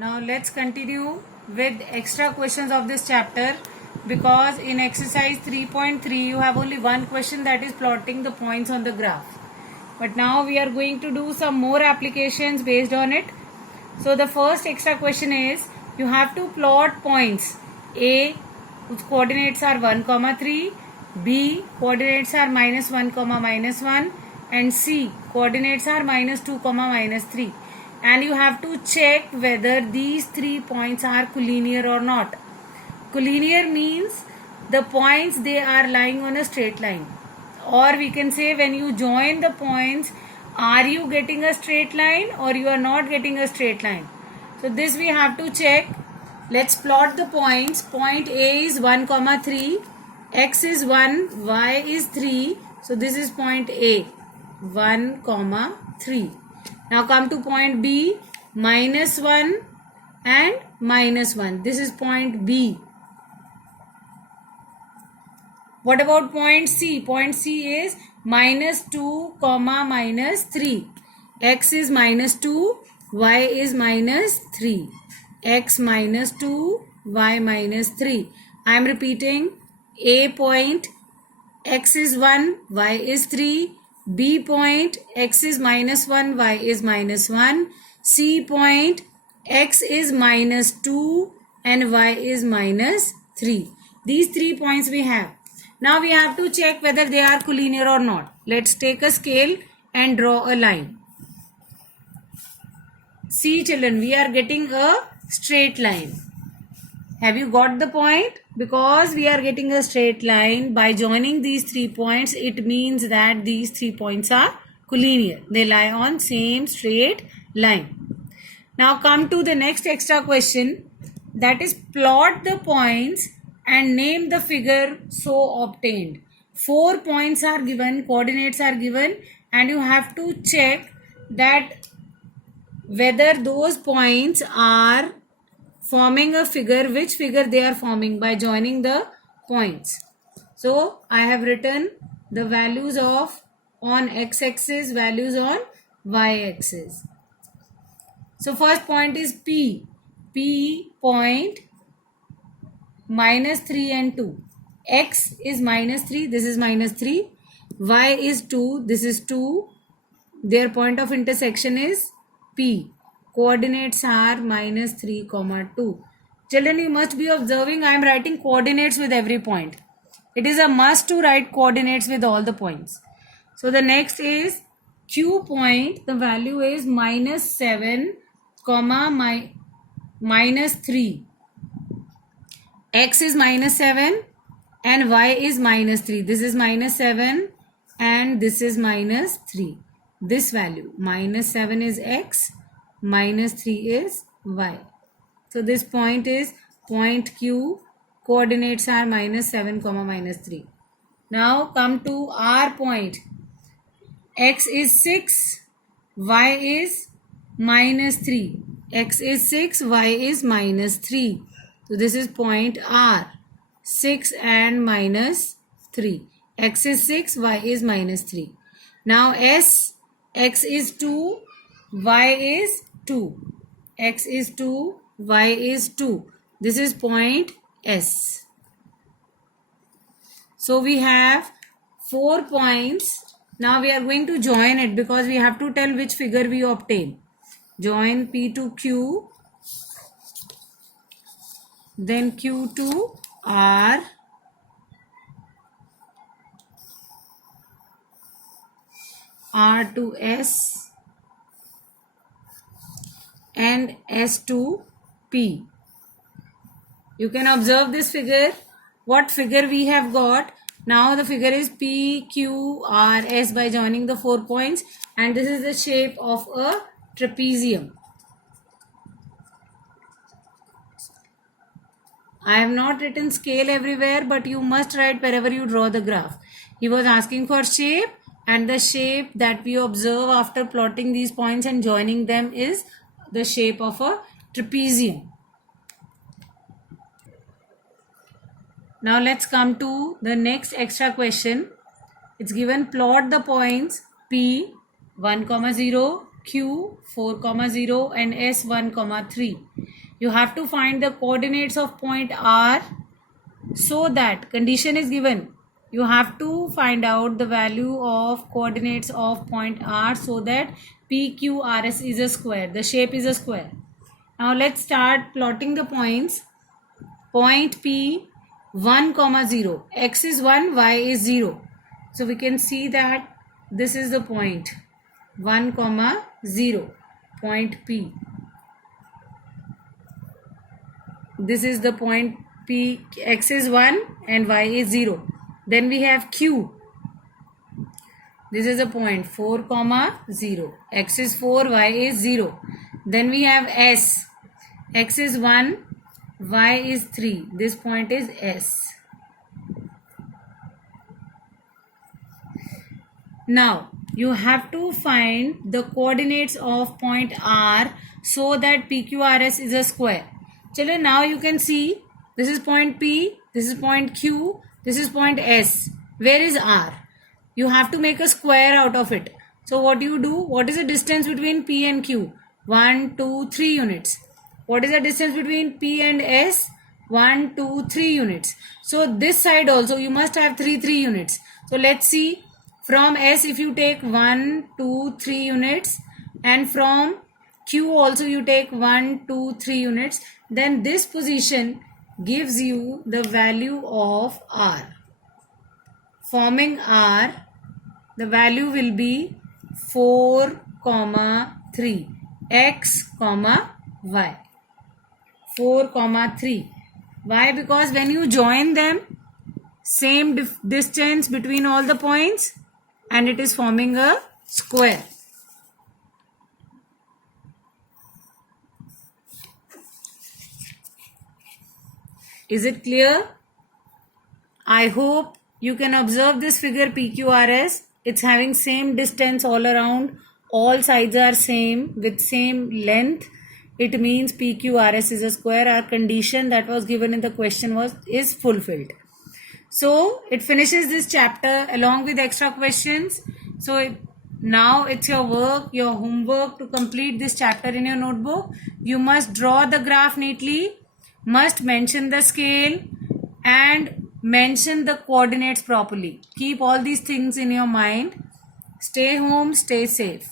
Now let's continue with extra questions of this chapter, because in exercise 3.3 you have only one question, that is plotting the points on the graph. But now we are going to do some more applications based on it. So the first extra question is, you have to plot points A, whose coordinates are 1, 3, B, coordinates are -1, -1, and C, coordinates are -2, -3. And you have to check whether these 3 points are collinear or not. Collinear means the points, they are lying on a straight line. Or we can say, when you join the points, are you getting a straight line or you are not getting a straight line? So this we have to check. Let's plot the points. Point A is 1, 3. X is 1, Y is 3. So this is point A, 1, 3. Now come to point B, -1 and -1. This is point B. What about point C? Point C is -2, -3. X is -2, Y is -3. X -2, Y -3. I am repeating. A point, X is 1, Y is 3. B point, X is -1, Y is -1. C point, X is -2 and Y is -3. These 3 points we have. Now we have to check whether they are collinear or not. Let's take a scale and draw a line. See children, we are getting a straight line. Have you got the point? Because we are getting a straight line, by joining these 3 points, it means that these 3 points are collinear. They lie on same straight line. Now come to the next extra question, that is plot the points and name the figure so obtained. 4 points are given, coordinates are given, and you have to check that whether those points are forming a figure, which figure they are forming by joining the points. So I have written the values of on x-axis, values on y-axis. So first point is P. P point -3 and 2. X is -3, this is -3. Y is 2, this is 2. Their point of intersection is P. Coordinates are -3, 2. Children, you must be observing, I am writing coordinates with every point. It is a must to write coordinates with all the points. So the next is Q point. The value is -7, -3. X is -7 and Y is -3. This is -7 and this is -3. This value, -7 is X, -3 is Y. So this point is point Q. Coordinates are -7, -3. Now come to R point. X is 6, Y is -3. X is 6, Y is -3. So this is point R. 6 and -3. X is 6, Y is -3. Now S. X is 2, Y is 2. X is 2, Y is 2. This is point S. So we have 4 points. Now we are going to join it, because we have to tell which figure we obtain. Join P to Q, then Q to R, R to S, and S to P. You can observe this figure. What figure we have got? Now the figure is P, Q, R, S by joining the 4 points, and this is the shape of a trapezium. I have not written scale everywhere, but you must write wherever you draw the graph. He was asking for shape, and the shape that we observe after plotting these points and joining them is the shape of a trapezium. Now let's come to the next extra question. It's given, plot the points P 1, 0, Q 4, 0 and S 1, 3. You have to find the coordinates of point R, so that condition is given. You have to find out the value of coordinates of point R so that PQRS is a square. The shape is a square. Now let's start plotting the points. Point P 1, 0. X is 1, Y is 0. So we can see that this is the point 1, 0. Point P. This is the point P. X is 1 and Y is 0. Then we have Q. This is a point 4, 0. X is 4, Y is 0. Then we have S. X is 1, Y is 3. This point is S. Now you have to find the coordinates of point R so that PQRS is a square. Children, now you can see this is point P, this is point Q, this is point S. Where is R? You have to make a square out of it. So what you do? What is the distance between P and Q? 1, 2, 3 units. What is the distance between P and S? 1, 2, 3 units. So this side also you must have 3 units. So let's see. From S if you take 1, 2, 3 units, and from Q also you take 1, 2, 3 units, then this position gives you the value of R. Forming R, the value will be 4, 3. X, Y. 4, 3. Why? Because when you join them, same distance between all the points, and it is forming a square. Is it clear? I hope you can observe this figure PQRS. It's having same distance all around. All sides are same with same length. It means PQRS is a square. Our condition that was given in the question is fulfilled. So it finishes this chapter along with extra questions. So now it's your work, your homework to complete this chapter in your notebook. You must draw the graph neatly, must mention the scale and mention the coordinates properly. Keep all these things in your mind. Stay home, stay safe.